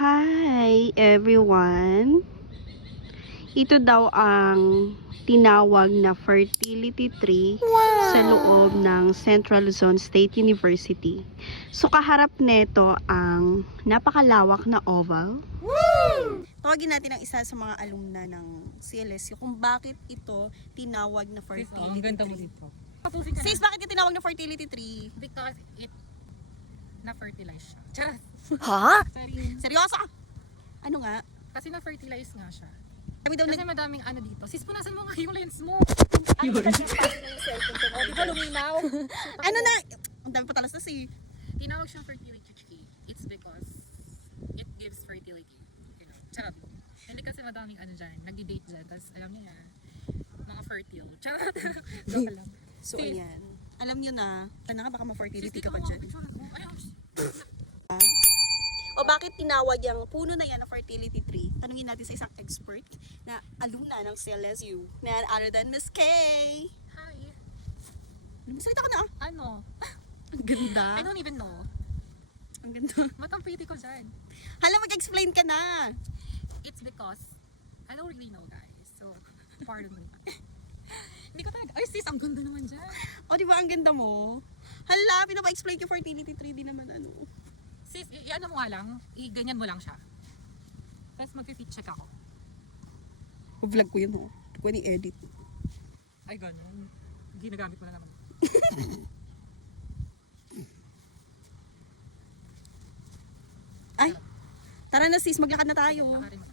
Hi everyone! Ito daw ang tinawag na fertility tree sa loob ng Central Luzon State University. So kaharap nito ang napakalawak na oval. Tawagin natin ang isa sa mga alumna ng CLSU kung bakit ito tinawag na fertility tree. Sis, bakit yung tinawag na fertility tree? Because it na-fertilize siya. Charot! Ha? Sorry. Seryoso? Ano nga? Kasi na-fertilize nga siya. Kami daw Kasi madaming ano dito. Sis, punasan mo nga yung lens mo. Yun. O, di ba luminaw? Ano na? Ang dami pa talas na si. Tinawag siyang fertility tree. It's because it gives fertility. You know? Charot. Hindi kasi madaming ano dyan. Nagdi-date dyan. Tapos alam niyo na, mga fertile. Charot. Joke lang. So Sis. ayan. Alam niyo na, ano nga baka ma-fertility Sis, ka pa dito dyan. ako. Ayaw. O bakit tinawag yung puno na yan na fertility tree? Tanungin natin sa isang expert na alumna ng CLSU na other than Miss Kay. Hi. Salita ka na. Ano? Ang ganda. I don't even know. Ang ganda. Matang pretty ko dyan. Hala, mag-explain ka na. It's because I don't really know, guys. So, pardon me. Hindi ko talaga. Ay, sis, ang ganda naman dyan. O, di ba ang ganda mo? Hala, pinapa-explain yung fertility tree, di naman ano. Sis, i-ano mo nga lang, i-ganyan mo lang siya. Tapos mag-fit check ako. Vlog ko yun, ho. Ko ni edit. Ay, ganun. Ginagamit mo na naman. Ay, tara na sis, maglakad na tayo. Nakarin mo.